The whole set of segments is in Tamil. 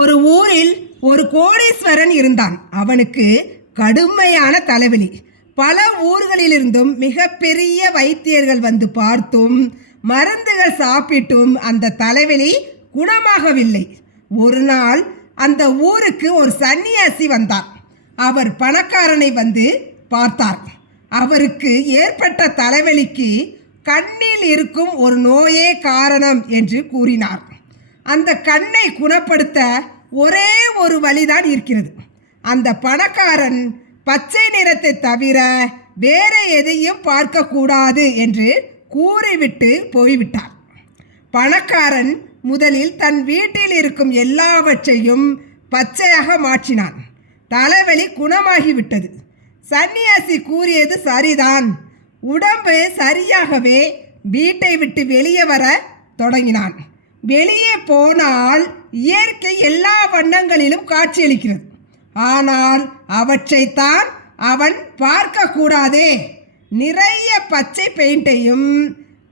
ஒரு ஊரில் ஒரு கோடீஸ்வரன் இருந்தான். அவனுக்கு கடுமையான தலைவலி. பல ஊர்களிலிருந்தும் மிகப்பெரிய வைத்தியர்கள் வந்து பார்த்தும் மருந்துகள் சாப்பிட்டும் அந்த தலைவலி குணமாகவில்லை. ஒரு நாள் அந்த ஊருக்கு ஒரு சன்னியாசி வந்தார். அவர் பணக்காரனை வந்து பார்த்தார். அவருக்கு ஏற்பட்ட தலைவலிக்கு கண்ணில் இருக்கும் ஒரு நோயே காரணம் என்று கூறினார். அந்த கண்ணை குணப்படுத்த ஒரே ஒரு வழிதான் இருக்கிறது. அந்த பணக்காரன் பச்சை நிறத்தை தவிர வேற எதையும் பார்க்கக்கூடாது என்று கூறிவிட்டு போய்விட்டார். பணக்காரன் முதலில் தன் வீட்டில் இருக்கும் எல்லாவற்றையும் பச்சையாக மாற்றினான். தலைவலி குணமாகிவிட்டது. சன்னியாசி கூறியது சரிதான். உடம்பு சரியாகவே வீட்டை விட்டு வெளியே வர தொடங்கினான். வெளியே போனால் இயற்கை எல்லா வண்ணங்களிலும் காட்சியளிக்கிறது. ஆனால் அவற்றைத்தான் அவன் பார்க்கக்கூடாதே. நிறைய பச்சை பெயிண்டையும்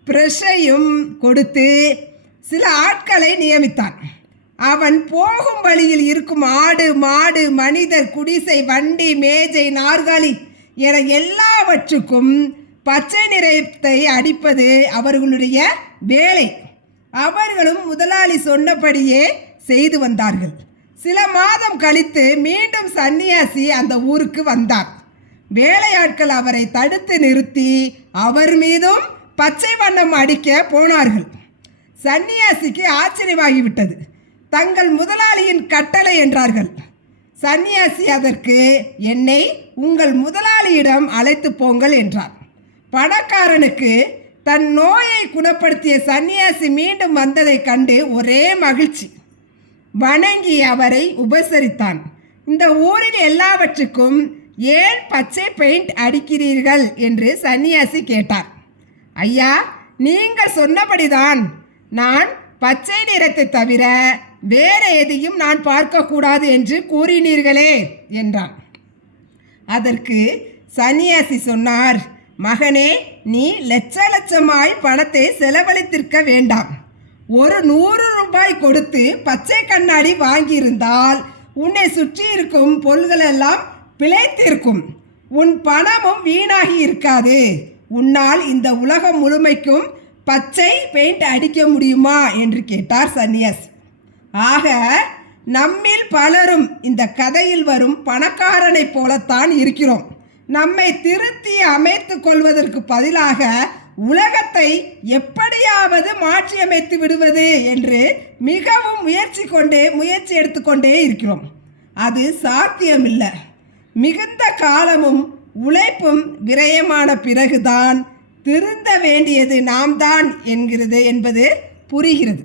ப்ரஷையும் கொடுத்து சில ஆட்களை நியமித்தான். அவன் போகும் வழியில் இருக்கும் ஆடு, மாடு, மனிதர், குடிசை, வண்டி, மேஜை, நாற்காலி என எல்லாவற்றுக்கும் பச்சை நிறத்தை அடிப்பது அவர்களுடைய வேலை. அவர்களும் முதலாளி சொன்னபடியே செய்து வந்தார்கள். சில மாதம் கழித்து மீண்டும் சன்னியாசி அந்த ஊருக்கு வந்தார். வேலையாட்கள் அவரை தடுத்து நிறுத்தி அவர் மீதும் பச்சை வண்ணம் அடிக்க போனார்கள். சன்னியாசிக்கு ஆச்சரியமாகிவிட்டது. தங்கள் முதலாளியின் கட்டளை என்றார்கள். சன்னியாசி அதற்கு, என்னை உங்கள் முதலாளியிடம் அழைத்து போங்கள் என்றார். பணக்காரனுக்கு தன் நோயை குணப்படுத்திய சன்னியாசி மீண்டும் வந்ததை கண்டு ஒரே மகிழ்ச்சி. வணங்கி அவரை உபசரித்தான். இந்த ஊரில் எல்லாவற்றுக்கும் ஏன் பச்சை பெயிண்ட் அடிக்கிறீர்கள் என்று சன்னியாசி கேட்டார். ஐயா, நீங்கள் சொன்னபடிதான். நான் பச்சை நிறத்தை தவிர வேற எதையும் நான் பார்க்கக்கூடாது என்று கூறினீர்களே என்றான். அதற்கு சன்னியாசி சொன்னார், மகனே, நீ லட்சமாய் பணத்தை செலவழித்திருக்க வேண்டாம். ஒரு 100 ரூபாய் கொடுத்து பச்சை கண்ணாடி வாங்கியிருந்தால் உன்னை சுற்றி இருக்கும் பொருள்களெல்லாம் பிழைத்திருக்கும். உன் பணமும் வீணாகி இருக்காது. உன்னால் இந்த உலகம் முழுமைக்கும் பச்சை பெயிண்ட் அடிக்க முடியுமா என்று கேட்டார் சன்னியாசி. ஆக நம்மில் பலரும் இந்த கதையில் வரும் பணக்காரனை போலத்தான் இருக்கிறோம். நம்மை திருத்தி அமைத்து கொள்வதற்கு பதிலாக உலகத்தை எப்படியாவது மாற்றியமைத்து விடுவது என்று மிகவும் முயற்சி எடுத்துக்கொண்டே இருக்கிறோம். அது சாத்தியமில்லை. மிகுந்த காலமும் உழைப்பும் விரயமான பிறகுதான் திருந்த வேண்டியது நாம் தான் என்பது புரிகிறது.